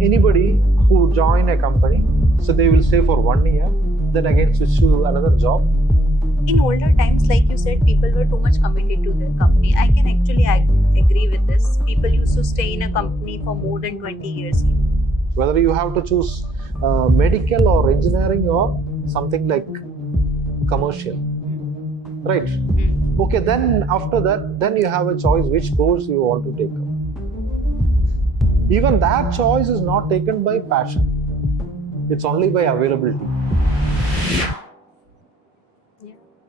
anybody who join a company, so they will stay for 1 year, then again switch to another job. In older times, like you said, people were too much committed to their company. I can actually agree with this. People used to stay in a company for more than 20 years. Whether you have to choose medical or engineering or something like commercial, right? Okay, then after that, then you have a choice which course you want to take up. Even that choice is not taken by passion. It's only by availability.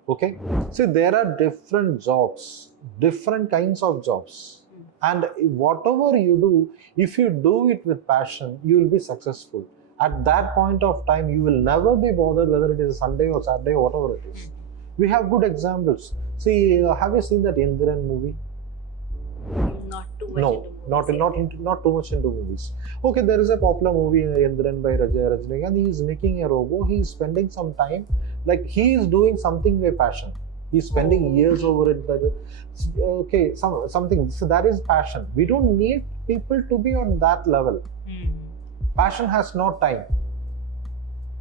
Okay, see, there are different jobs, different kinds of jobs, and whatever you do, if you do it with passion, you will be successful. At that point of time, you will never be bothered whether it is Sunday or Saturday or whatever it is. We have good examples. See, have you seen that Indian movie? Not too much. No, not too much into movies. Okay, there is a popular movie Yendran by Rajinikanth. He is making a robo. He is spending some time, like he is doing something by passion. He is spending years over it. Okay, something. So that is passion. We don't need people to be on that level. Passion has no time.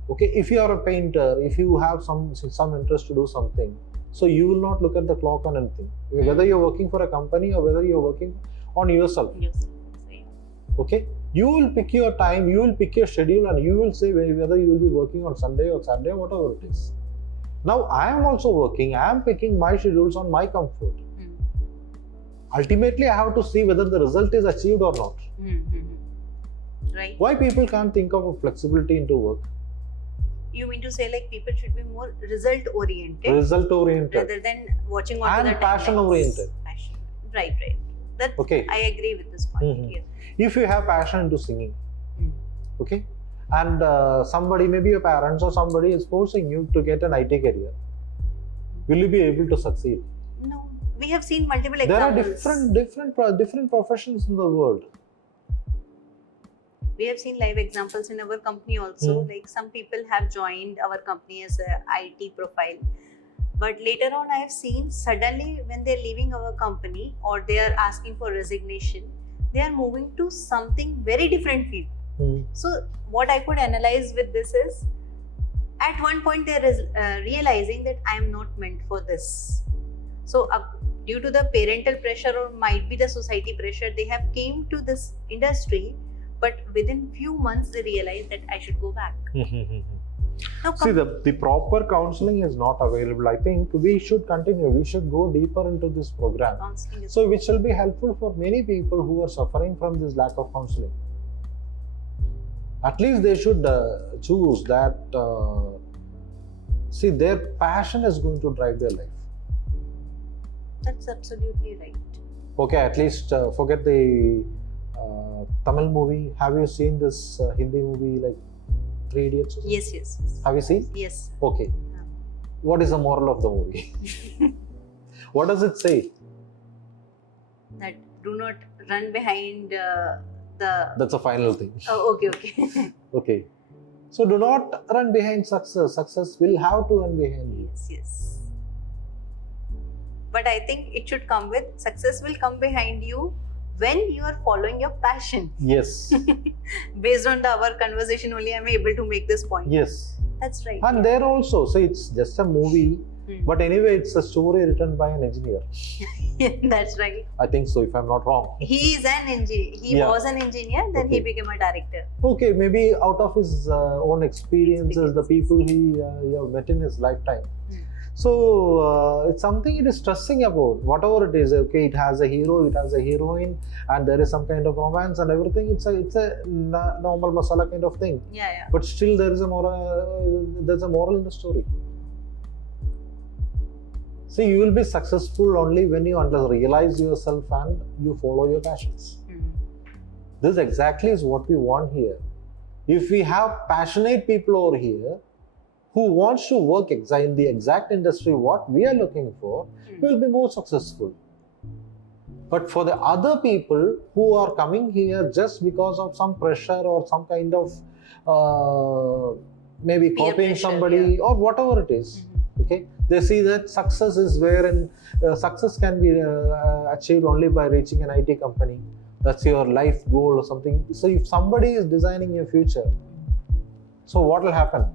Okay, if you are a painter, if you have some interest to do something, so you will not look at the clock on anything. Whether you're working for a company or whether you're working on yourself. Yes. Okay, you will pick your time, you will pick your schedule, and you will say whether you will be working on Sunday or Saturday, whatever it is. Now I am also working. I am picking my schedules on my comfort. Ultimately, I have to see whether the result is achieved or not. Right. Why people can't think of a flexibility into work? You mean to say like people should be more result oriented rather than watching on and passion oriented. Passion. Right. That okay. I agree with this point. Yes. If you have passion into singing, okay, and somebody, maybe your parents or somebody is forcing you to get an IT career, will you be able to succeed? No. We have seen multiple examples. There are different professions in the world. We have seen live examples in our company also. Like some people have joined our company as a IT profile, but later on I have seen suddenly when they're leaving our company or they are asking for resignation, they are moving to something very different field. So what I could analyze with this is, at one point they are realizing that I am not meant for this. So due to the parental pressure or might be the society pressure, they have came to this industry. But within few months, they realized that I should go back. Now, see, the proper counseling is not available. I think we should continue. We should go deeper into this program. So, which will be helpful for many people who are suffering from this lack of counseling. At least they should choose that. See, their passion is going to drive their life. That's absolutely right. Okay, at least forget the Tamil movie. Have you seen this Hindi movie like 3 Idiots? Yes. Have you seen? Yes. Okay. What is the moral of the movie? What does it say? That do not run behind the... That's a final thing. Oh, okay. Okay. So do not run behind success. Success will have to run behind you. Yes. But I think it should come with success will come behind you when you are following your passion. Yes. Based on our conversation only, I am able to make this point. Yes. That's right. And there also, so it's just a movie, but anyway, it's a story written by an engineer. That's right. I think so, if I'm not wrong. He is an engineer. He was an engineer, then he became a director. Okay, maybe out of his own experiences, the people he have met in his lifetime. So it's something it is stressing about, whatever it is. Okay, it has a hero, it has a heroine, and there is some kind of romance and everything. It's a normal masala kind of thing. Yeah. But still, there is a moral in the story. See, you will be successful only when you realize yourself and you follow your passions. This exactly is what we want here. If we have passionate people over here who wants to work in the exact industry what we are looking for, will be more successful. But for the other people who are coming here just because of some pressure or some kind of maybe peer copying pressure, somebody or whatever it is, okay, they see that success is wherein success can be achieved only by reaching an IT company. that's your life goal or something. So if somebody is designing your future, so what will happen?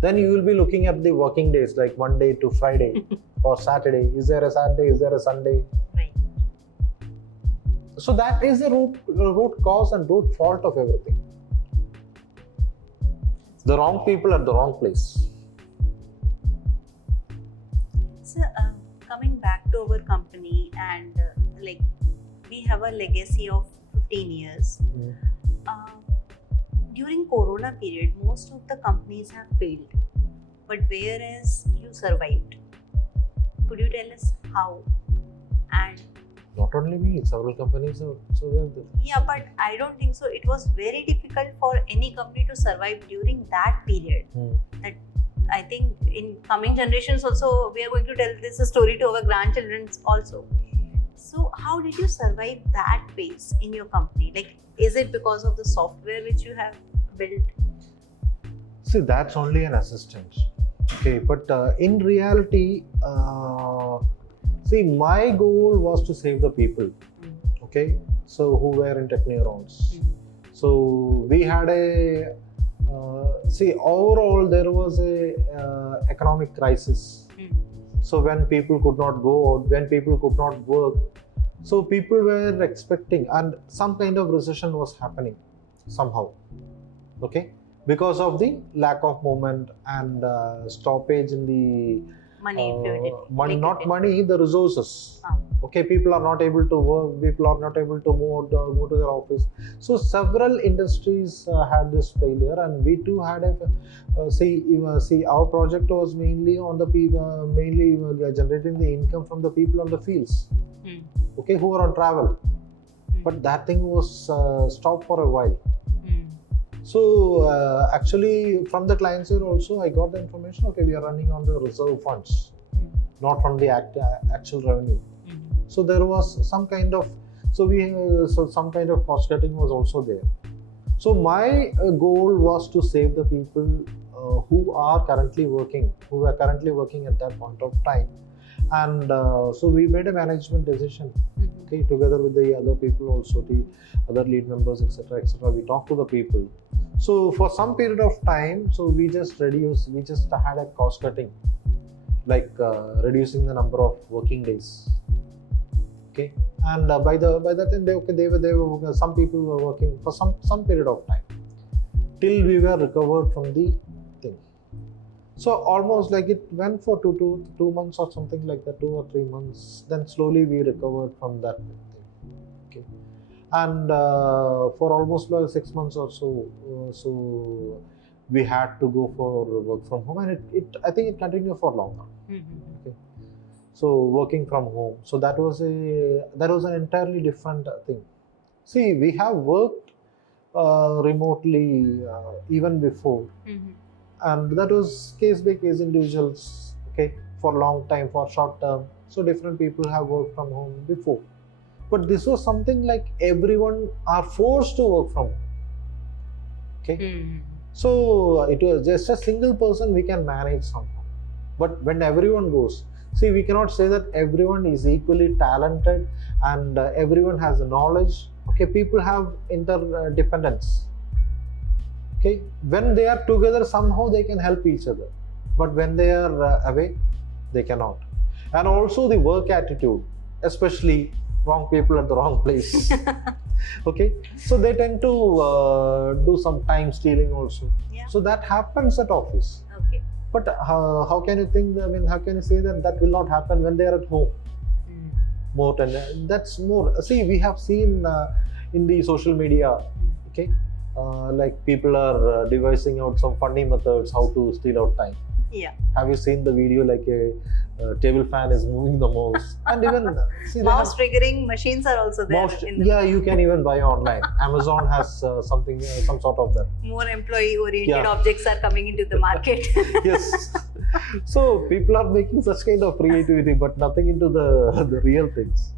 Then you will be looking at the working days like Monday to Friday or Saturday. Is there a Saturday? Is there a Sunday? Right. So that is the root cause and root fault of everything. The wrong people at the wrong place. So coming back to our company, and like we have a legacy of 15 years. During Corona period, most of the companies have failed, but whereas you survived. Could you tell us how? And Not only me, several companies have survived it. yeah, but I don't think so. It was very difficult for any company to survive during that period. That I think in coming generations also, we are going to tell this story to our grandchildren also. So how did you survive that phase in your company? Like, is it because of the software which you have built? See, that's only an assistant. Okay, but in reality, see, my goal was to save the people. Okay, so who were in TechNeurons. So we had a see, overall there was a economic crisis. So when people could not go out, when people could not work, so people were expecting, and some kind of recession was happening somehow. Okay, because of the lack of movement and stoppage in the Money, fluidity, not money, the resources. Ah. Okay, people are not able to work, people are not able to go to their office. So several industries had this failure, and we too had a see our project was mainly on the people, mainly generating the income from the people on the fields. Okay, who are on travel. But that thing was stopped for a while. So actually from the client side also I got the information, okay, we are running on the reserve funds, not from the actual revenue. So there was some kind of, some kind of cost cutting was also there. So my goal was to save the people who are currently working, who were currently working at that point of time. And so we made a management decision, okay, together with the other people also, the other lead members, etc., etc. We talked to the people. So for some period of time, so we just had a cost cutting, like reducing the number of working days. Okay, and by that time they were some people were working for some period of time till we were recovered from the thing. So almost like it went for two months or something like that, 2 or 3 months. Then slowly we recovered from that thing. Okay, and for almost 6 months or so, so we had to go for work from home, and I think it continued for longer. Okay, so working from home. So that was an entirely different thing. See, we have worked remotely even before. And that was case by case individuals, okay, for long time, for short term. So different people have worked from home before. But this was something like everyone are forced to work from home. Okay. So it was just a single person we can manage somehow. But when everyone goes, see, we cannot say that everyone is equally talented and everyone has the knowledge. Okay, people have interdependence. Okay, when they are together, somehow they can help each other. But when they are away, they cannot. And also the work attitude, especially wrong people at the wrong place. Okay, so they tend to do some time stealing also. Yeah. So that happens at office. Okay. But how can you think? I mean, how can you say that will not happen when they are at home? More than that's more. See, we have seen in the social media. Okay. Like people are devising out some funny methods how to steal out time. Yeah. Have you seen the video like a table fan is moving the mouse? And even see, mouse triggering machines are also there. Yeah, you can even buy online. Amazon has something, some sort of that. More employee-oriented objects are coming into the market. Yes. So people are making such kind of creativity, but nothing into the real things.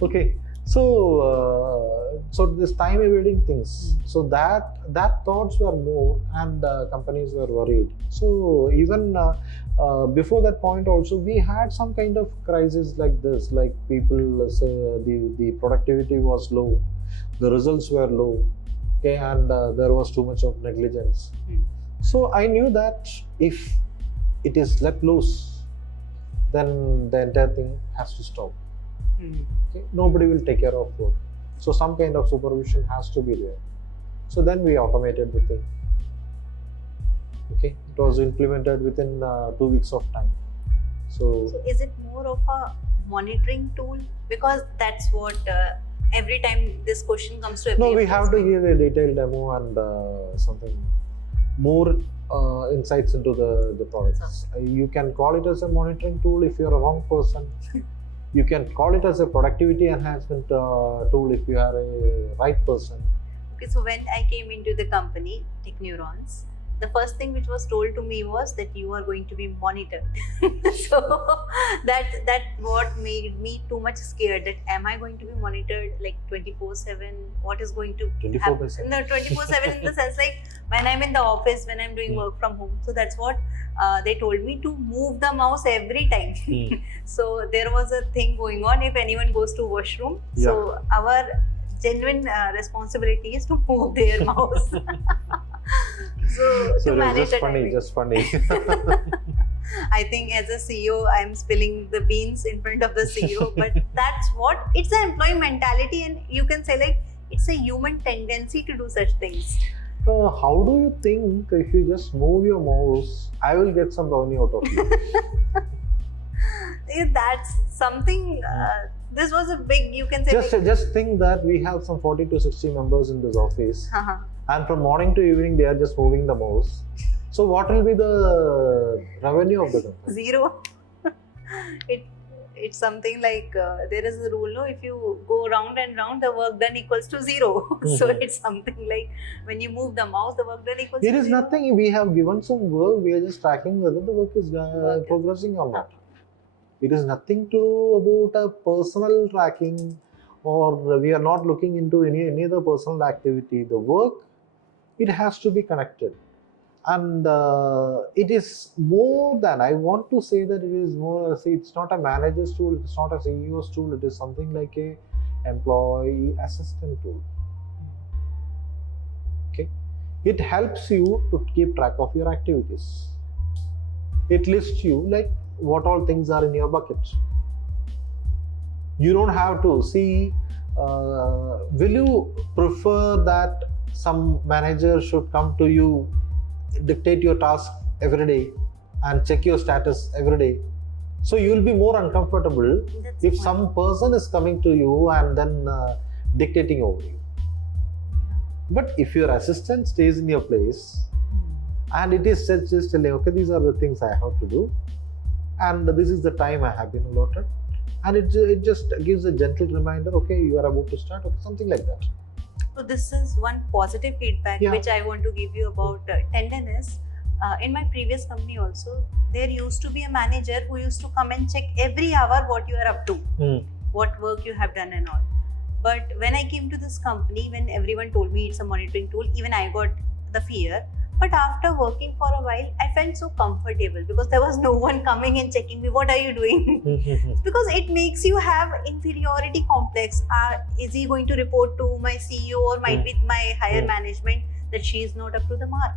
Okay. So this time evading things, so that thoughts were more, and companies were worried. So even before that point also, we had some kind of crisis like this, like people say the productivity was low. the results were low, okay, and there was too much of negligence. So I knew that if it is let loose, then the entire thing has to stop. Okay? Nobody will take care of work. So some kind of supervision has to be there. So then we automated the thing. Okay, it was implemented within 2 weeks of time. So is it more of a monitoring tool? Because that's what every time this question comes to every. no, we have to give a detailed demo and something more insights into the products. You can call it as a monitoring tool if you're a wrong person. You can call it as a productivity enhancement tool if you are a right person. Okay, so when I came into the company, TechNeurons, the first thing which was told to me was that you are going to be monitored. So that what made me too much scared, that am I going to be monitored like 24/7? What is going to 24/7? No, 24/7 in the sense like when I'm in the office, when I'm doing work from home. So that's what they told me, to move the mouse every time. So there was a thing going on if anyone goes to washroom. Yeah. So our genuine responsibility is to move their mouse. So to manage just funny, just funny. I think as a CEO, I'm spilling the beans in front of the CEO, but that's what, it's an employee mentality, and you can say like it's a human tendency to do such things. How do you think if you just move your mouse, I will get some brownie out of you? That's something. This was a big, you can say. Just think that we have some 40 to 60 members in this office, and from morning to evening they are just moving the mouse. So what will be the revenue of the company? Zero. It's something like there is a rule, no? If you go round and round, the work done equals to zero. So it's something like when you move the mouse, the work done equals to zero. It is nothing. We have given some work. We are just tracking whether the work is progressing or not. It is nothing to do about a personal tracking, or we are not looking into any other personal activity. The work, it has to be connected. And it is more than, I want to say that it is more, see, it's not a manager's tool, it's not a CEO's tool, it is something like a employee assistant tool. Okay, it helps you to keep track of your activities. It lists you like what all things are in your bucket. You don't have to see, will you prefer that some manager should come to you, dictate your task every day and check your status every day? So you will be more uncomfortable if some person is coming to you and then dictating over you. But if your assistant stays in your place and it is just telling, okay, these are the things I have to do and this is the time I have been allotted, and it just gives a gentle reminder, okay, you are about to start, okay, something like that. So this is one positive feedback which I want to give you about tenderness. In my previous company also, there used to be a manager who used to come and check every hour what you are up to, what work you have done and all. But when I came to this company, when everyone told me it's a monitoring tool, even I got the fear. But after working for a while, I felt so comfortable because there was no one coming and checking me, what are you doing? Because it makes you have inferiority complex. Is he going to report to my CEO or might be my higher management that she is not up to the mark?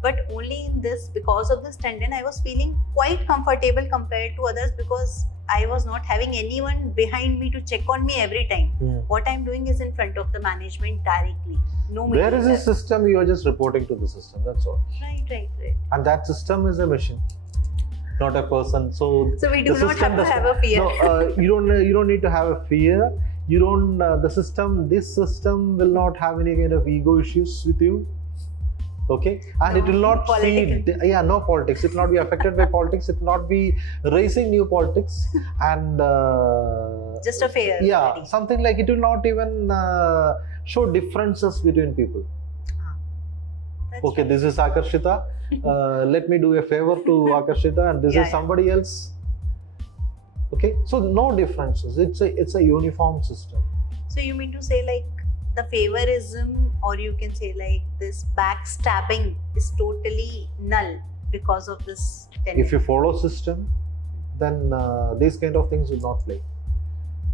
But only in this, because of this tendon, I was feeling quite comfortable compared to others because I was not having anyone behind me to check on me every time. What I'm doing is in front of the management directly. No, there is a system, you are just reporting to the system, that's all. Right. And that system is a machine, not a person. So we do not have to have a fear. No, you don't need to have a fear. You don't. This system will not have any kind of ego issues with you. Okay, and it will not feed. Yeah, no politics. It will not be affected by politics. It will not be raising new politics and just a fear. Yeah, something like it will not even show differences between people. Okay, this is Akarshita. Let me do a favor to Akarshita, and this is somebody else. Okay, so no differences. It's a uniform system. So you mean to say like the favorism, or you can say like this backstabbing is totally null because of this tendency. If you follow system, then these kind of things will not play.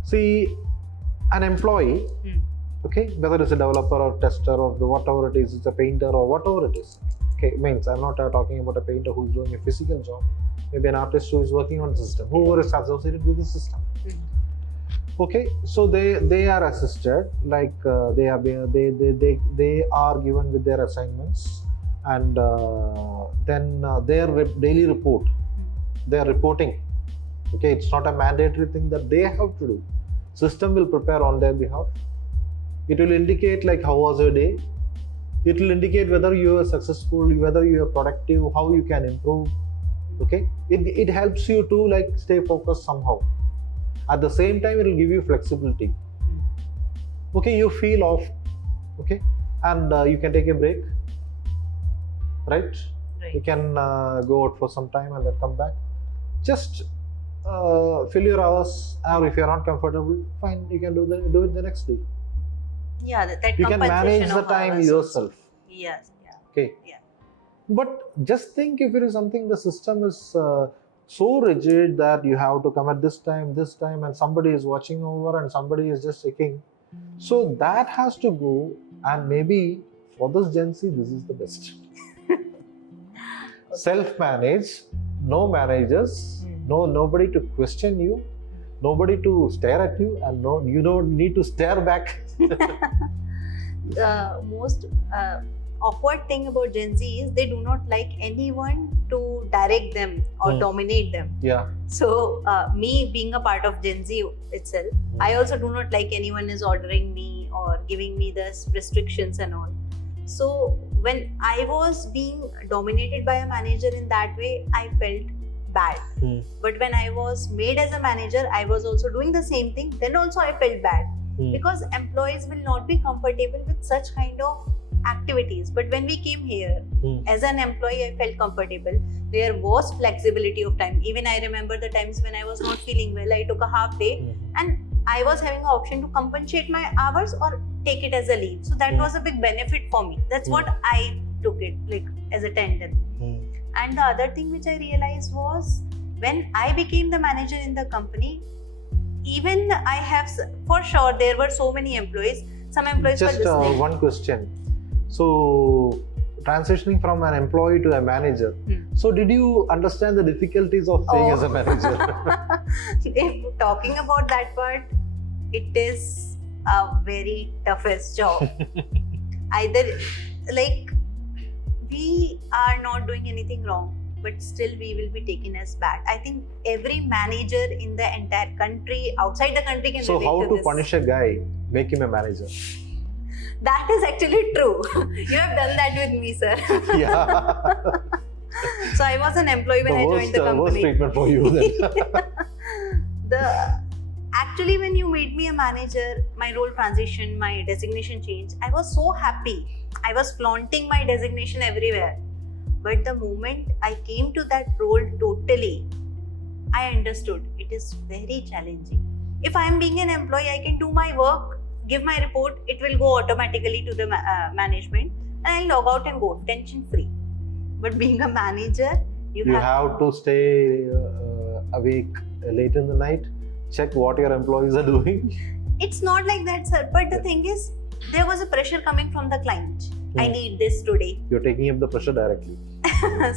See, an employee, Okay, whether it's a developer or tester or whatever it is, it's a painter or whatever it is. Okay, means I'm not talking about a painter who's doing a physical job. Maybe an artist who is working on the system, whoever is associated with the system. Okay, so they are assisted, like they are given with their assignments, and then their daily report, they are reporting. Okay, it's not a mandatory thing that they have to do. System will prepare on their behalf. It will indicate like how was your day. It will indicate whether you are successful, whether you are productive, how you can improve. Okay, it helps you to like stay focused somehow. At the same time, it will give you flexibility. Okay, you feel off. Okay, and you can take a break. Right? You can go out for some time and then come back. Just fill your hours, or if you are not comfortable, fine, you can do it the next day. Yeah, that you can manage the time yourself. Yes. Yeah. Okay. Yeah. But just think, if it is something the system is so rigid that you have to come at this time, and somebody is watching over and somebody is just checking. So that has to go, and maybe for this Gen Z, this is the best. Self-manage, no managers, nobody to question you, nobody to stare at you, and you don't need to stare back. The most awkward thing about Gen Z is they do not like anyone to direct them or dominate them. Yeah. So me being a part of Gen Z itself, I also do not like anyone is ordering me or giving me the restrictions and all. So when I was being dominated by a manager in that way, I felt bad. But when I was made as a manager, I was also doing the same thing. Then also I felt bad. Because employees will not be comfortable with such kind of activities. But when we came here, as an employee, I felt comfortable. There was flexibility of time. Even I remember the times when I was not feeling well, I took a half day and I was having an option to compensate my hours or take it as a leave. So that was a big benefit for me. That's what I took it, like as a tender. And the other thing which I realized was, when I became the manager in the company, even I have, for sure, there were so many employees. Some employees just were listening. One question. So, transitioning from an employee to a manager. So, did you understand the difficulties of staying as a manager? If talking about that part, it is a very toughest job. Either, like, we are not doing anything wrong, but still we will be taken as bad. I think every manager in the entire country, outside the country, can relate to this. So how to punish a guy, make him a manager? That is actually true. You have done that with me, sir. Yeah. So I was an employee when I joined the company. Worst treatment for you then. Actually, when you made me a manager, my role transition, my designation changed, I was so happy. I was flaunting my designation everywhere. But the moment I came to that role totally, I understood it is very challenging. If I am being an employee, I can do my work, give my report, it will go automatically to the management, and I'll log out and go, tension free. But being a manager, you have to stay awake late in the night, check what your employees are doing. It's not like that, sir. But the thing is, there was a pressure coming from the client. I need this today. You're taking up the pressure directly.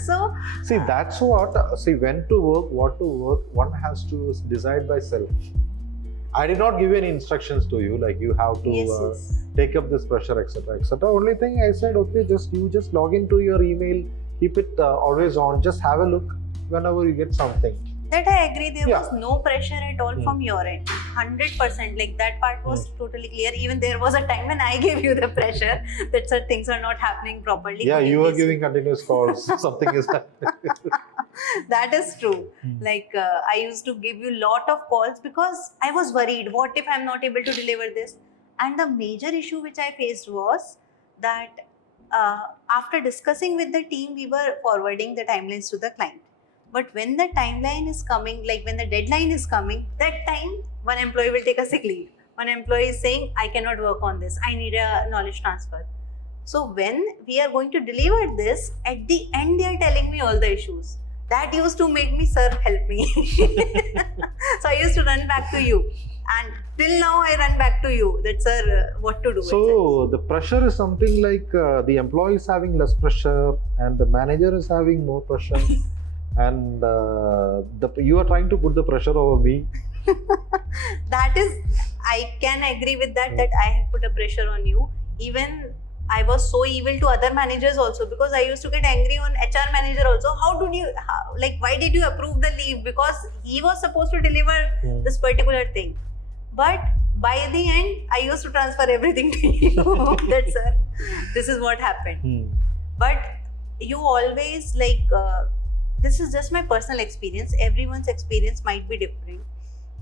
So, see, that's what, when to work, what to work, one has to decide by self. I did not give any instructions to you, like you have to take up this pressure, etc., etc. Only thing I said, okay, you just log into your email, keep it always on, just have a look whenever you get something. That I agree, there was no pressure at all from your end. 100%, like that part was totally clear. Even there was a time when I gave you the pressure that sir, things are not happening properly. Yeah, you were giving continuous calls. Something is happening. That is true. Like I used to give you lot of calls because I was worried. What if I'm not able to deliver this? And the major issue which I faced was that after discussing with the team, we were forwarding the timelines to the client. But when the timeline is coming, like when the deadline is coming, that time one employee will take a sick leave. One employee is saying, I cannot work on this. I need a knowledge transfer. So when we are going to deliver this, at the end they are telling me all the issues. That used to make me, sir, help me. So I used to run back to you. And till now I run back to you. That, sir, what to do? So the pressure is something like the employee is having less pressure and the manager is having more pressure. And you are trying to put the pressure over me. That is, I can agree with that, that I have put a pressure on you. Even I was so evil to other managers also, because I used to get angry on HR manager also. Why did you approve the leave? Because he was supposed to deliver this particular thing. But by the end, I used to transfer everything to you. That, sir, this is what happened. But you always this is just my personal experience. Everyone's experience might be different.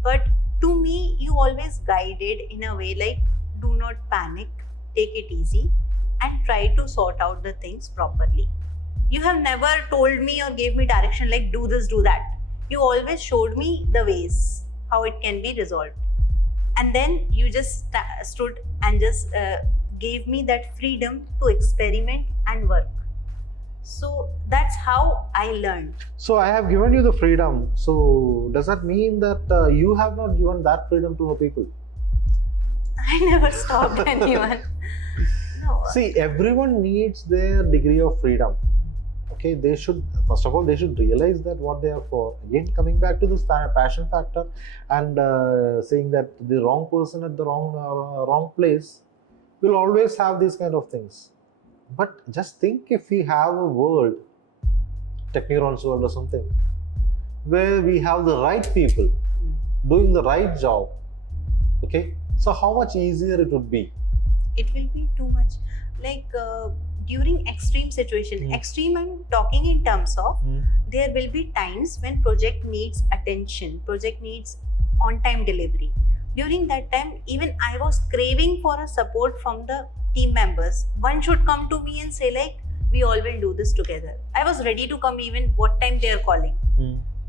But to me, you always guided in a way like, do not panic, take it easy, and try to sort out the things properly. You have never told me or gave me direction like, do this, do that. You always showed me the ways, how it can be resolved. And then you just stood and just gave me that freedom to experiment and work. So that's how I learned. So I have given you the freedom. So does that mean that you have not given that freedom to the people? I never stopped anyone. No. See, everyone needs their degree of freedom. Okay, they should, first of all, they should realize that what they are for. Again, coming back to this passion factor and saying that the wrong person at the wrong place will always have these kind of things. But just think if we have a world, TechNeurons world or something, where we have the right people doing the right job, okay? So how much easier it would be? It will be too much. During extreme situation, extreme I'm talking in terms of, there will be times when project needs attention, project needs on-time delivery. During that time, even I was craving for a support from the team members. One should come to me and say like, we all will do this together. I was ready to come even what time they are calling.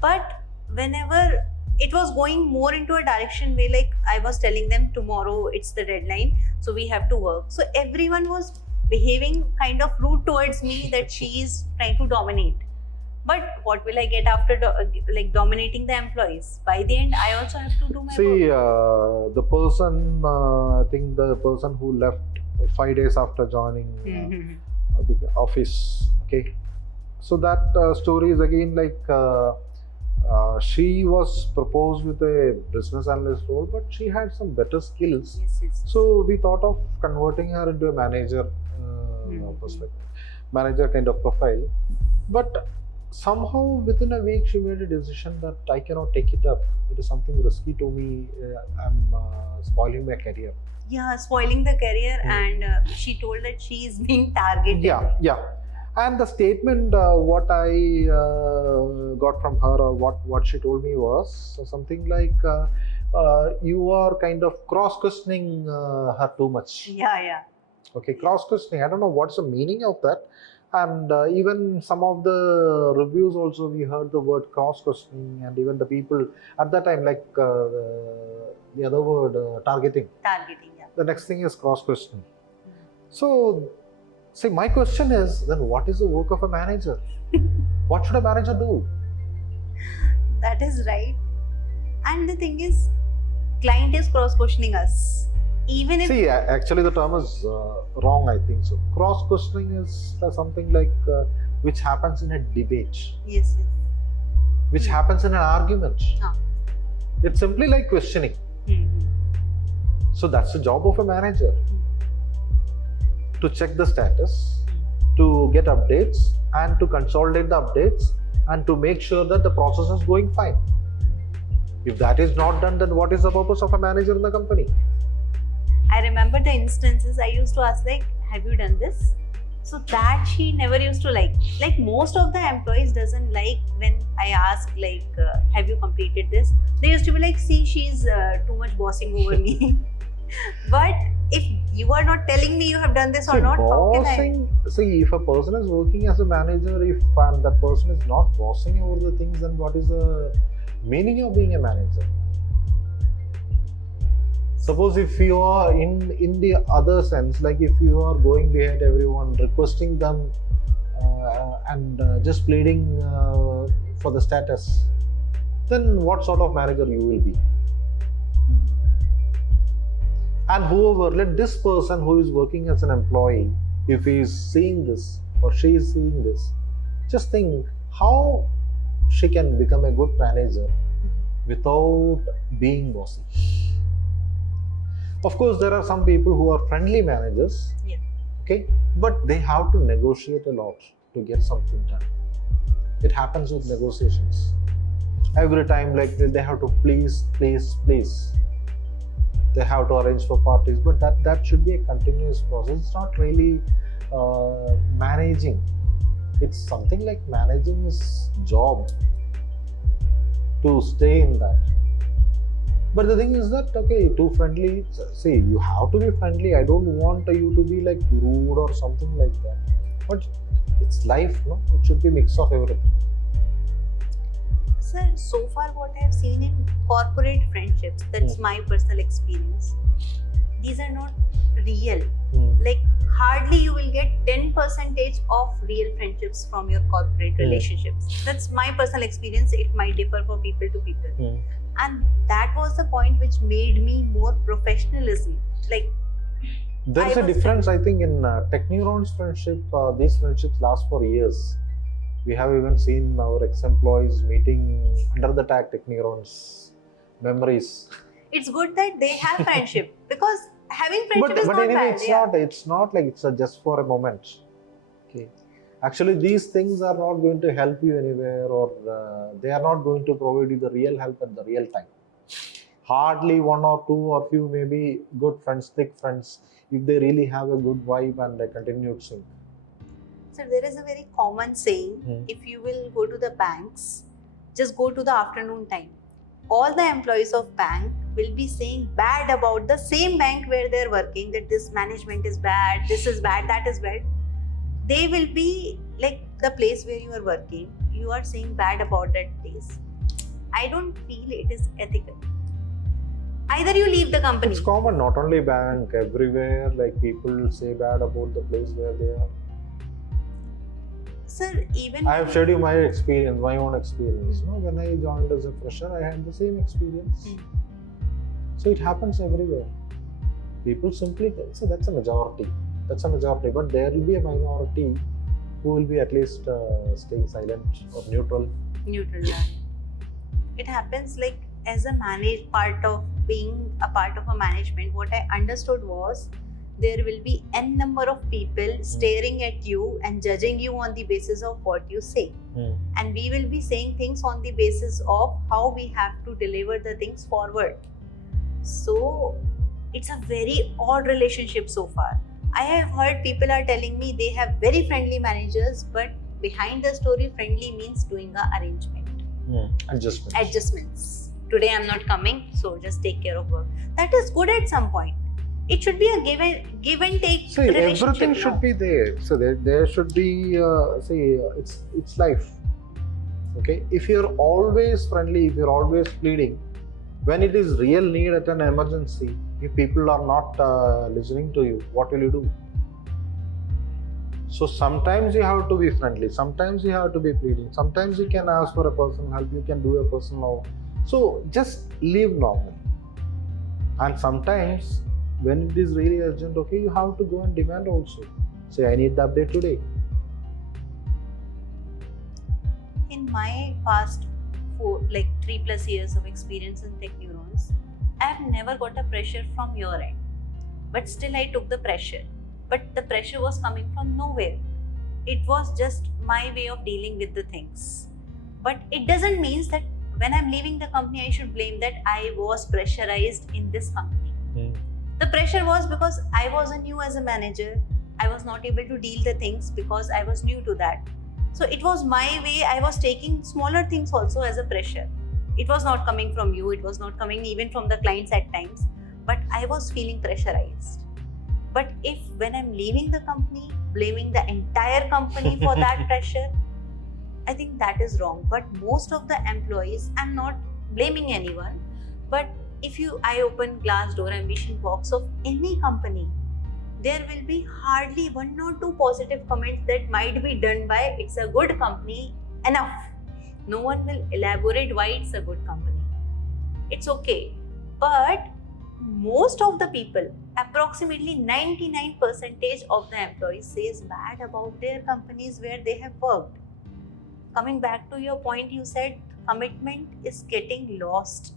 But whenever it was going more into a direction way, like I was telling them tomorrow it's the deadline, so we have to work. So everyone was behaving kind of rude towards me, that she is trying to dominate. But what will I get after dominating the employees? By the end, I also have to do my work. The person, I think the person who left 5 days after joining the office, okay. So that story is again like, she was proposed with a business analyst role, but she had some better skills. Yes. So we thought of converting her into a manager perspective, manager kind of profile. But somehow within a week she made a decision that I cannot take it up. It is something risky to me. I'm spoiling my career. Yeah, spoiling the career, and she told that she is being targeted. Yeah. And the statement, what I got from her, or what she told me was something like, you are kind of cross-questioning her too much. Yeah. Okay, cross-questioning. I don't know what's the meaning of that. And even some of the reviews also, we heard the word cross-questioning, and even the people at that time, like the other word, targeting. Targeting, yeah. The next thing is cross-questioning. So, see, my question is, then what is the work of a manager? What should a manager do? That is right. And the thing is, client is cross-questioning us. Even if... See, actually the term is wrong, I think so. Cross-questioning is something like which happens in a debate. Yes. Which happens in an argument. It's simply like questioning. So that's the job of a manager. To check the status, to get updates, and to consolidate the updates, and to make sure that the process is going fine. If that is not done, then what is the purpose of a manager in the company? I remember the instances I used to ask like, have you done this? So that she never used to like. Like most of the employees doesn't like when I ask like, have you completed this? They used to be like, see, she's too much bossing over me. But if you are not telling me you have done this or not, how can I? See, if a person is working as a manager, if that person is not bossing over the things, then what is the meaning of being a manager? Suppose if you are in the other sense, like if you are going behind everyone, requesting them and just pleading for the status, then what sort of manager you will be? And whoever, let this person who is working as an employee, if he is seeing this or she is seeing this, just think how she can become a good manager without being bossy. Of course, there are some people who are friendly managers, Yeah. okay, but they have to negotiate a lot to get something done. It happens with negotiations. Every time, like they have to please. They have to arrange for parties, but that should be a continuous process. It's not really managing. It's something like managing is job to stay in that. But the thing is that, okay, too friendly, see, you have to be friendly. I don't want you to be like rude or something like that. But it's life, no? It should be mix of everything. Sir, so far what I have seen in corporate friendships, that's my personal experience, these are not real. Like hardly you will get 10% of real friendships from your corporate relationships. That's my personal experience. It might differ for people to people. And that was the point which made me more professionalism. Like there's a difference, I think, in TechNeurons friendship. These friendships last for years. We have even seen our ex-employees meeting under the tag TechNeurons memories. It's good that they have friendship because having friendship is But not anyway, bad. it's not like it's just for a moment. Okay. Actually, these things are not going to help you anywhere, or they are not going to provide you the real help at the real time. Hardly one or two or few maybe good friends, thick friends, if they really have a good vibe and a continued sync. So there is a very common saying, if you will go to the banks, just go to the afternoon time. All the employees of bank will be saying bad about the same bank where they're working, that this management is bad, this is bad, that is bad. They will be like the place where you are working, you are saying bad about that place. I don't feel it is ethical. Either you leave the company. It's common, not only bank, everywhere, like people say bad about the place where they are. Sir, even I have shared you my experience, my own experience. You know, when I joined as a fresher, I had the same experience. So it happens everywhere. People simply so that's a majority. But there will be a minority who will be at least staying silent or neutral. Yeah. It happens like as a part of being a part of a management. What I understood was there will be n number of people staring at you and judging you on the basis of what you say. And we will be saying things on the basis of how we have to deliver the things forward. So it's a very odd relationship so far. I have heard people are telling me they have very friendly managers, but behind the story, friendly means doing an arrangement. Adjustments. Today I'm not coming, so just take care of work. That is good at some point. It should be a give and take. See, everything should be there. So there should be. It's life. Okay, if you're always friendly, if you're always pleading, when it is real need at an emergency, if people are not listening to you, what will you do? So sometimes you have to be friendly, sometimes you have to be pleading, sometimes you can ask for a personal help, you can do a personal. So just live normally. And sometimes when it is really urgent, okay, you have to go and demand also. Say, I need the update today. In my past 3+ years of experience in TechNeurons, I have never got a pressure from your end. But still I took the pressure. But the pressure was coming from nowhere. It was just my way of dealing with the things. But it doesn't mean that when I'm leaving the company, I should blame that I was pressurized in this company. The pressure was because I was new as a manager. I was not able to deal the things because I was new to that. So it was my way. I was taking smaller things also as a pressure. It was not coming from you. It was not coming even from the clients at times. But I was feeling pressurized. But if when I'm leaving the company, blaming the entire company for that pressure, I think that is wrong. But most of the employees, I'm not blaming anyone, but if I open Glassdoor ambition box of any company, there will be hardly 1 or 2 positive comments that might be done by it's a good company enough. No one will elaborate why it's a good company. It's okay. But most of the people, approximately 99% of the employees says bad about their companies where they have worked. Coming back to your point, you said commitment is getting lost.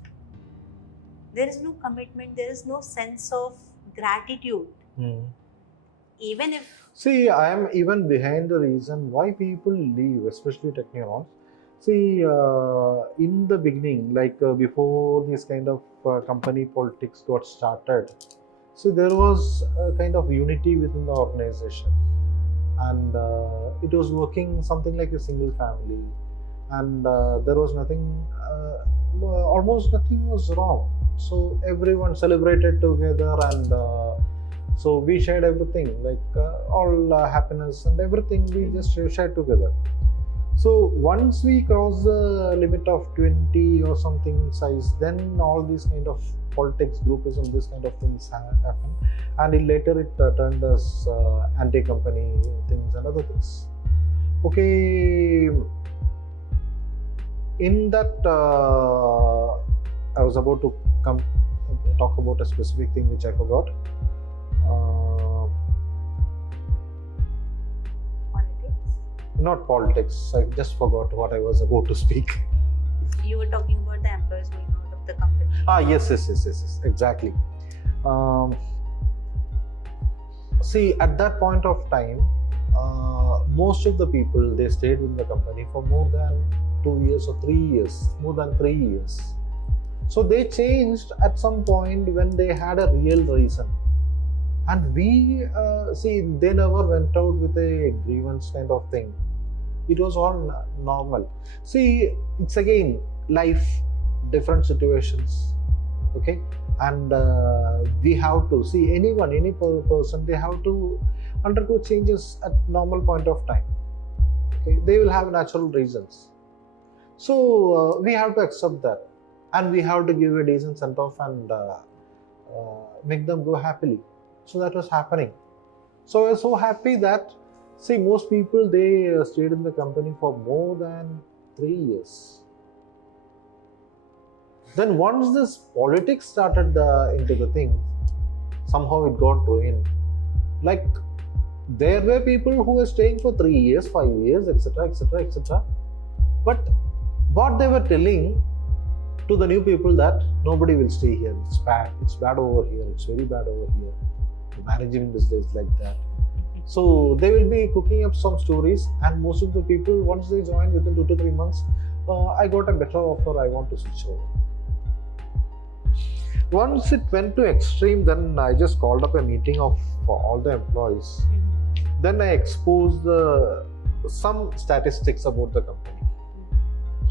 There is no commitment, there is no sense of gratitude. Even if See, I am even behind the reason why people leave, especially TechNeurons. See, in the beginning, before this kind of company politics got started, see, there was a kind of unity within the organization, and it was working something like a single family, and there was nothing, almost nothing was wrong. So everyone celebrated together, and so we shared everything, all happiness and everything we just shared together. So once we cross the limit of 20 or something size, then all these kind of politics, groupism, this kind of things happen, and later it turned as anti-company things and other things. Okay, in that I was about to talk about a specific thing which I forgot. Not politics. I just forgot what I was about to speak. You were talking about the employees going out of the company. Yes, exactly. See, at that point of time, most of the people, they stayed in the company for more than 2 years or 3 years, more than 3 years. So they changed at some point when they had a real reason. And we, see, they never went out with a grievance kind of thing. It was all normal. See, it's again life, different situations, okay? And we have to see any person, they have to undergo changes at normal point of time. Okay, they will have natural reasons. So we have to accept that, and we have to give a decent send off and make them go happily. So that was happening. So I was so happy that, see, most people, they stayed in the company for more than 3 years. Then once this politics started into the thing, somehow it got ruined. Like, there were people who were staying for 3 years, 5 years, etc., etc., etc. But what they were telling to the new people that nobody will stay here. It's bad over here. It's very bad over here. Managing business like that. So they will be cooking up some stories, and most of the people, once they join within 2 to 3 months, I got a better offer, I want to switch over. Once it went to extreme, then I just called up a meeting of all the employees. Then I exposed some statistics about the company.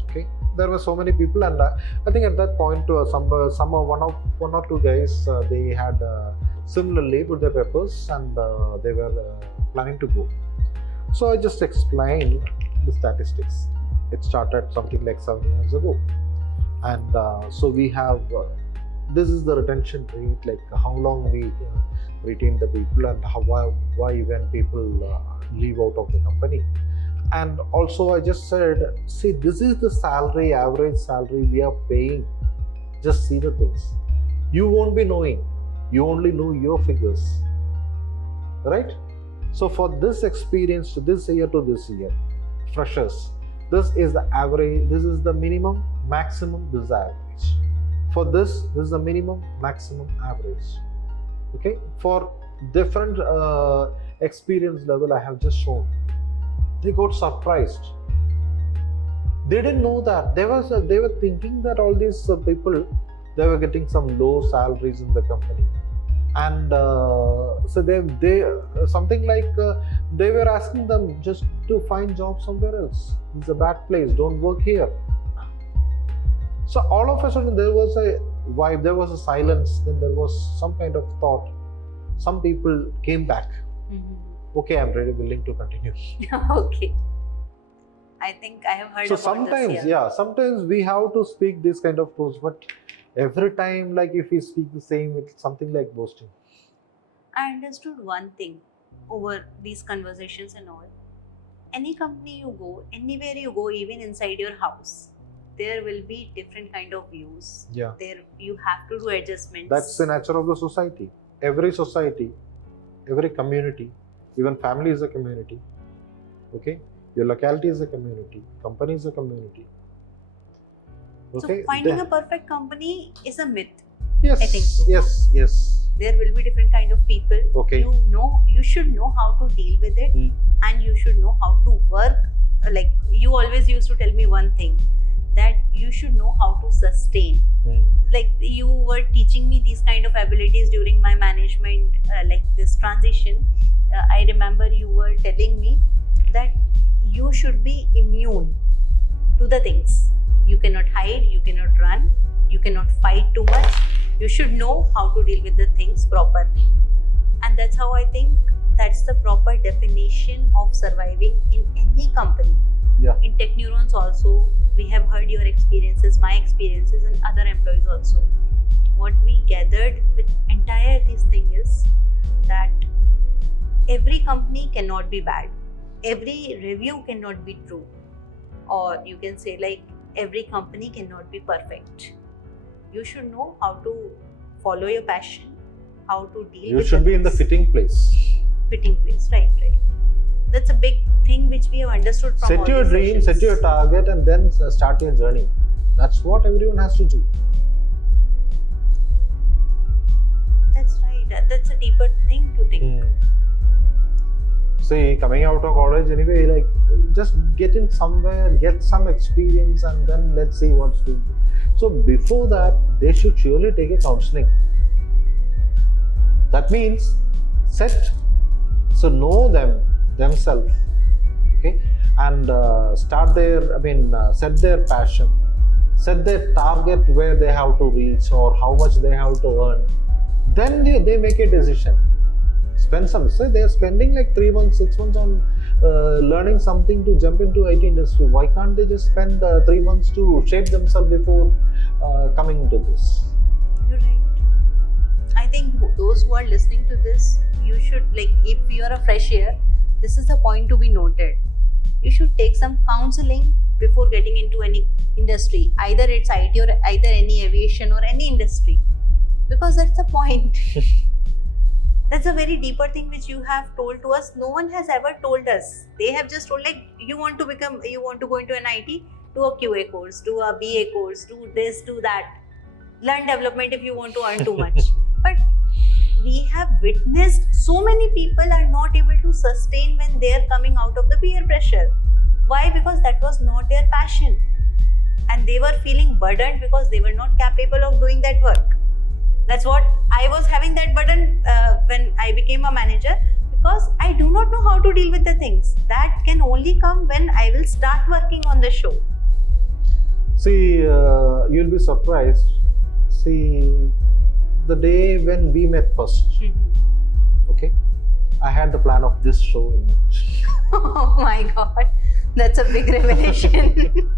Okay, there were so many people, and I think at that point, one or two guys, they had similarly put their papers, and they were planning to go. So I just explained the statistics. It started something like 7 years ago, and so we have this is the retention rate, like how long we retain the people, and why when people leave out of the company. And also I just said, see, this is the salary, average salary we are paying. Just see the things. You won't be knowing. You only know your figures, right? So for this experience, to this year to this year, freshers, this is the average, this is the minimum, maximum, this is the average. For this is the minimum, maximum, average. Okay, for different experience level I have just shown. They got surprised. They didn't know that. They were thinking that all these people, they were getting some low salaries in the company, and so they something like they were asking them just to find job somewhere else. It's a bad place. Don't work here. So all of a sudden there was a vibe. There was a silence. Then there was some kind of thought. Some people came back. Okay, I'm really willing to continue. Okay. I think I have heard so about sometimes this, sometimes we have to speak this kind of truths, but every time, like if we speak the same, it's something like boasting. I understood one thing over these conversations and all. any company you go, anywhere you go, even inside your house, there will be different kind of views. Yeah. There you have to do adjustments. That's the nature of the society. Every society, every community, even family is a community. Okay? Your locality is a community. Company is a community. Okay? So finding a perfect company is a myth. Yes. I think so. Yes. Yes. There will be different kind of people. Okay. You should know how to deal with it, and you should know how to work. Like you always used to tell me one thing, that you should know how to sustain. Like you were teaching me these kind of abilities during my management, like this transition. I remember you were telling me that you should be immune to the things. You cannot hide, you cannot run, you cannot fight too much. You should know how to deal with the things properly. And that's how I think that's the proper definition of surviving in any company. Yeah. In TechNeurons also, we have heard your experiences, my experiences, and other employees also. What we gathered with entire this thing is that every company cannot be bad. Every review cannot be true. Or you can say like every company cannot be perfect. You should know how to follow your passion, how to deal with it. You should be in the fitting place. Fitting place, right. That's a big thing which we have understood from all Set your these dream, sessions. set your target, and then start your journey. That's what everyone has to do. That's right. That's a deeper thing to think. See, coming out of college anyway, like just get in somewhere, get some experience, and then let's see what's doing. So before that, they should surely take a counseling. That means know themselves, okay, and set their passion, set their target where they have to reach or how much they have to earn. Then they make a decision. Say they are spending like 3 months, 6 months on learning something to jump into IT industry. Why can't they just spend 3 months to shape themselves before coming into this? You're right. I think those who are listening to this, you should, like, if you are a fresher, this is the point to be noted. You should take some counseling before getting into any industry. Either it's IT or either any aviation or any industry. Because that's the point. That's a very deeper thing which you have told to us. No one has ever told us. They have just told, like, you want to go into an IT, do a QA course, do a BA course, do this, do that. Learn development if you want to earn too much. But we have witnessed so many people are not able to sustain when they are coming out of the peer pressure. Why? Because that was not their passion. And they were feeling burdened because they were not capable of doing that work. That's what I was having that burden when I became a manager, because I do not know how to deal with the things. That can only come when I will start working on the show. See, you'll be surprised. See, the day when we met first, okay, I had the plan of this show in mind. Oh my God, that's a big revelation.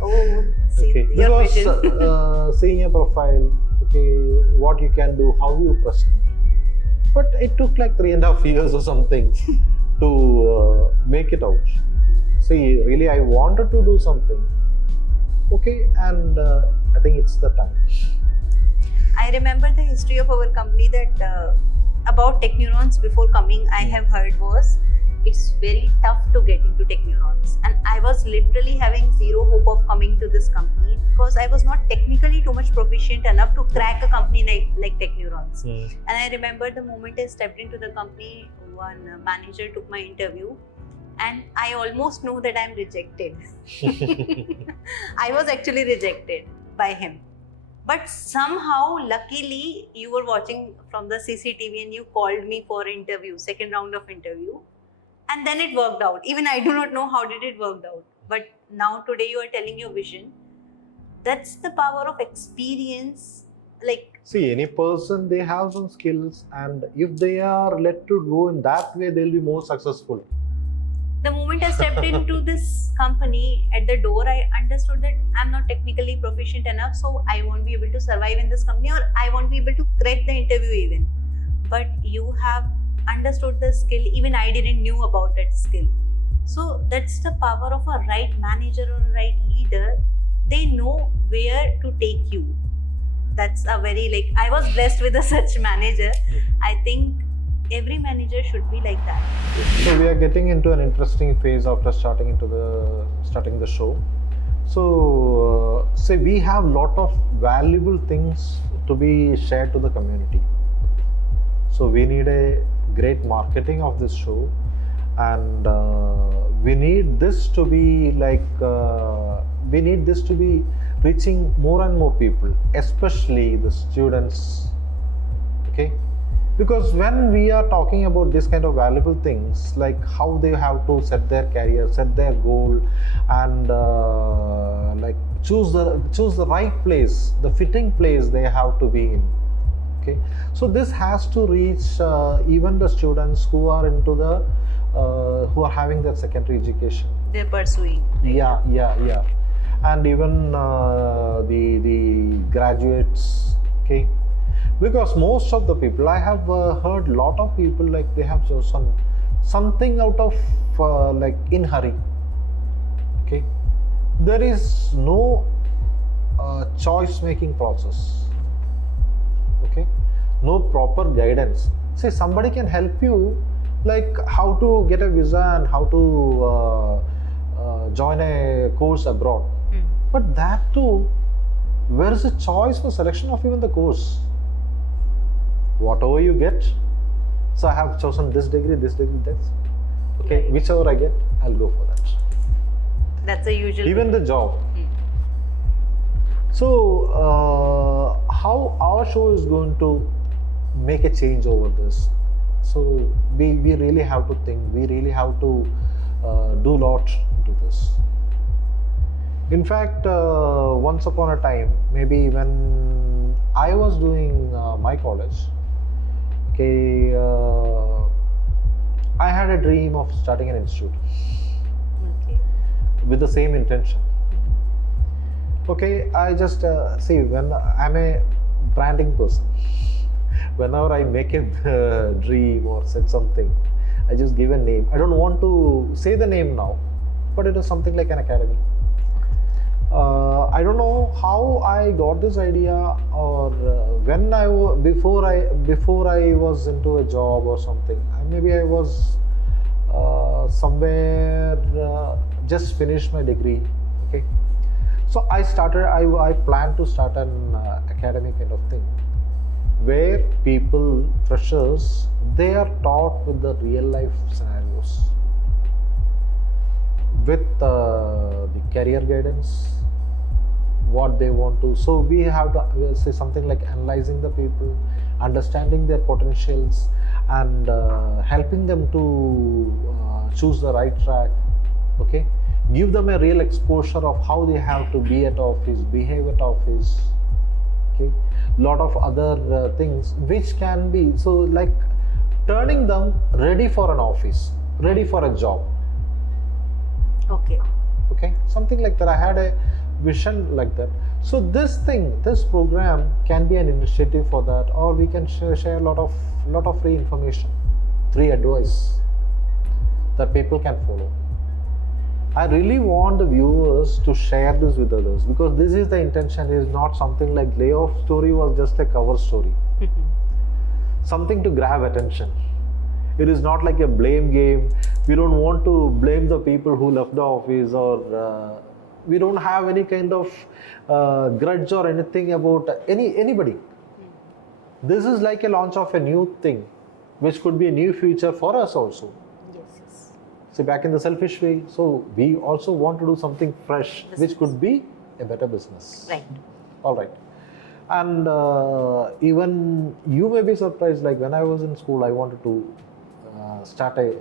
Oh, see, okay. your Because vision. seeing your profile, okay, what you can do, how you present. But it took like 3.5 years or something to make it out. See, really, I wanted to do something. Okay, and I think it's the time. I remember the history of our company that about TechNeurons before coming, I have heard was it's very tough to get into TechNeurons, and I was literally having zero hope of coming to this company because I was not technically too much proficient enough to crack a company like TechNeurons. And I remember the moment I stepped into the company, one manager took my interview and I almost knew that I'm rejected. I was actually rejected by him. But somehow, luckily, you were watching from the CCTV and you called me for interview, second round of interview. And then it worked out. Even I do not know how did it work out. But now today you are telling your vision. That's the power of experience. Like, see, any person, they have some skills, and if they are let to go in that way, they'll be more successful. the moment I stepped into this company, at the door, I understood that I'm not technically proficient enough, so I won't be able to survive in this company, or I won't be able to crack the interview even. But you have understood the skill. Even I didn't knew about that skill. So that's the power of a right manager or a right leader. They know where to take you. That's a very, like, I was blessed with a such manager. I think every manager should be like that. So we are getting into an interesting phase after starting the show. So say we have lot of valuable things to be shared to the community. So we need a great marketing of this show, and we need this to be reaching more and more people, especially the students. Okay, because when we are talking about this kind of valuable things, like how they have to set their career, set their goal, and like choose the right place, the fitting place they have to be in. Okay, so this has to reach even the students who are into the who are having their secondary education. They're pursuing. Right? Yeah, and even the graduates. Okay, because most of the people, I have heard lot of people, like they have chosen something out of like in hurry. Okay, there is no choice making process. Okay, no proper guidance. Say somebody can help you, like how to get a visa and how to join a course abroad. But that too, where is the choice for selection of even the course? Whatever you get. So I have chosen this degree, that's okay. Right. Whichever I get, I'll go for that. That's a usual. Even the job. So how our show is going to make a change over this? So we really have to think. We really have to do a lot into this. In fact, once upon a time, maybe when I was doing my college, okay, I had a dream of starting an institute with the same intention. Okay, I just see, when I'm a branding person, whenever I make a dream or set something, I just give a name. I don't want to say the name now, but it is something like an academy. I don't know how I got this idea, or when before I was into a job or something. Maybe I was somewhere just finished my degree. Okay, so I planned to start an academy kind of thing, where people, freshers, they are taught with the real life scenarios, with the career guidance, what they want to. So we have to say something like analyzing the people, understanding their potentials, and helping them to choose the right track. Okay, give them a real exposure of how they have to be at office, behave at office. Okay, lot of other things which can be, so like turning them ready for an office, ready for a job. Okay, Something like that. I had a vision like that. So this program can be an initiative for that, or we can share a lot of free information, free advice that people can follow. I really want the viewers to share this with others, because this is the intention. It is not something like layoff story was just a cover story, something to grab attention. It is not like a blame game. We don't want to blame the people who left the office, or we don't have any kind of grudge or anything about anybody. This is like a launch of a new thing, which could be a new future for us also. yes. See, back in the selfish way, so we also want to do something fresh, which could be a better business. Right. All right. And even you may be surprised, like when I was in school, I wanted to start a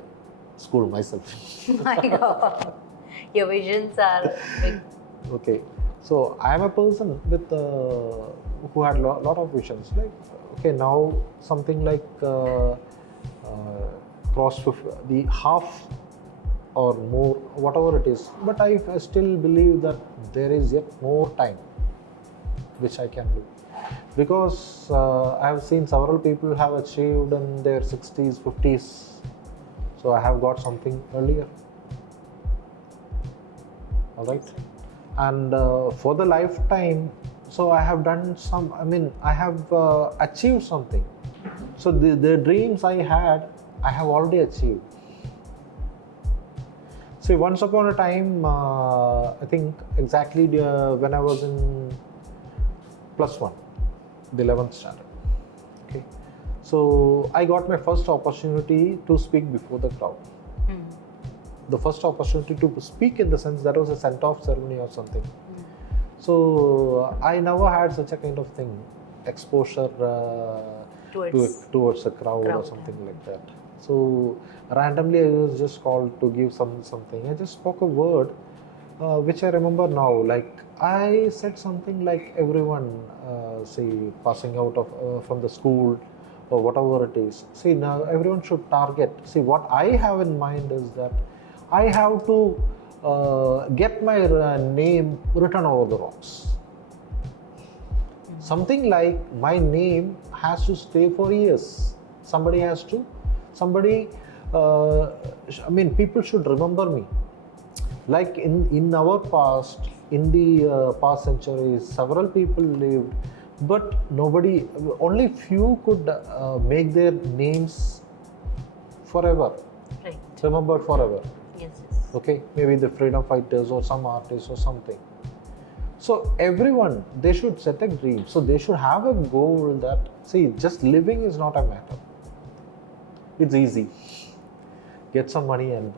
school myself. My God, your visions are big. Okay, so I am a person with who had lot of visions. Like, okay, now something like cross the half or more, whatever it is. But I still believe that there is yet more time which I can do, because I have seen several people have achieved in their 60s, 50s. So I have got something earlier. all right? And for the lifetime, so I have done some, I have achieved something. So the dreams I had, I have already achieved. See, once upon a time, I think exactly when I was in +1, the 11th standard. Okay, so I got my first opportunity to speak before the crowd. The first opportunity to speak, in the sense that was a sent-off ceremony or something. So I never had such a kind of thing, exposure towards a crowd or something like that. So randomly I was just called to give something. I just spoke a word, which I remember now. Like I said something like, everyone, say, passing out of from the school or whatever it is. See, now everyone should target. See, what I have in mind is that I have to get my name written over the rocks. Something like my name has to stay for years. People should remember me. Like in our past, in the past centuries, several people lived, but only few could make their names forever, Right. remembered forever. Yes. Okay, maybe the freedom fighters or some artists or something. So everyone, they should set a dream. So they should have a goal that, see, just living is not a matter. It's easy. Get some money and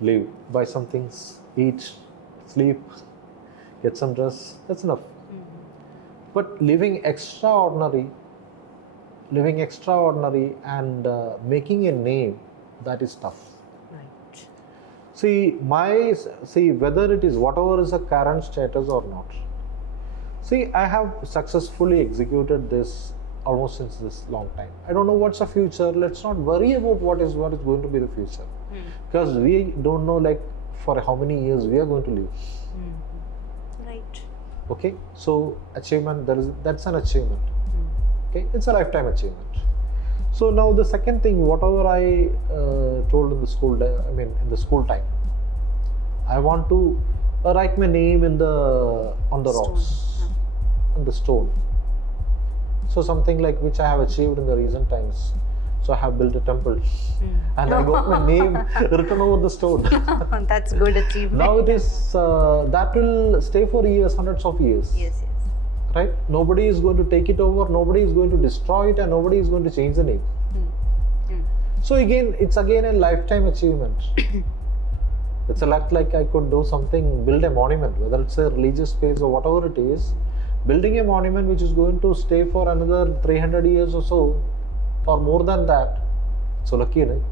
live. Buy some things, eat, sleep, get some dress. That's enough. But living extraordinary and making a name, that is tough. Right. See, whether it is whatever is the current status or not. See, I have successfully executed this almost since this long time. I don't know what's the future. Let's not worry about what is going to be the future, because we don't know like for how many years we are going to live. Right. Okay, so achievement, that's an achievement. Okay, it's a lifetime achievement. So now the second thing, whatever I told in the school, in the school time, I want to write my name on the rocks, on the stone. So something like which I have achieved in the recent times. So I have built a temple, and I got my name written over the stone. That's good achievement. Now it is that will stay for years, hundreds of years. Yes. Right? Nobody is going to take it over, nobody is going to destroy it, and nobody is going to change the name. So it's again a lifetime achievement. It's a lot like I could do something, build a monument, whether it's a religious space or whatever it is, building a monument which is going to stay for another 300 years or so, or more than that. So lucky, right?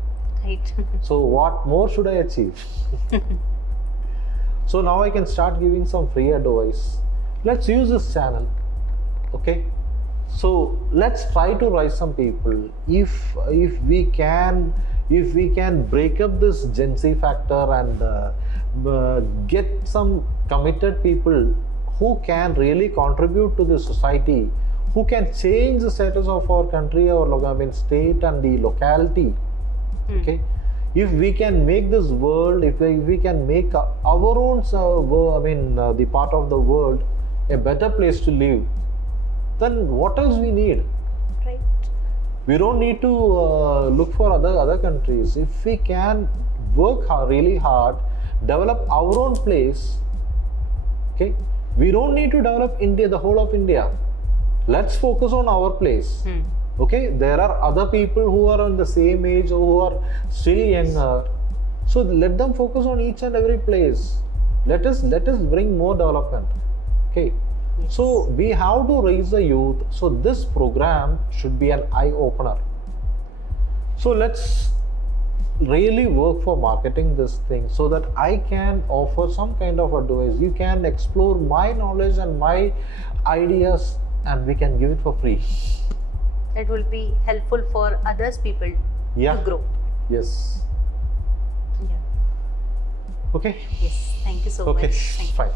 Right. So what more should I achieve? So now I can start giving some free advice. Let's use this channel. Okay, so let's try to rise some people. If we can break up this Gen Z factor and get some committed people who can really contribute to the society, who can change the status of our country, our state and the locality. Okay, if we can make this world, if we can make our own the part of the world a better place to live, then what else we need? Right. We don't need to look for other countries. If we can work really hard, develop our own place, okay, we don't need to develop India, the whole of India. Let's focus on our place. Okay, there are other people who are on the same age or who are still younger, so let them focus on each and every place. Let us bring more development. Okay, so we have to raise the youth. So this program should be an eye opener. So let's really work for marketing this thing so that I can offer some kind of advice. You can explore my knowledge and my ideas, and we can give it for free. That will be helpful for others people to grow. Yes. Yeah. Okay. Yes. Thank you so Okay. much. Thank you. Fine.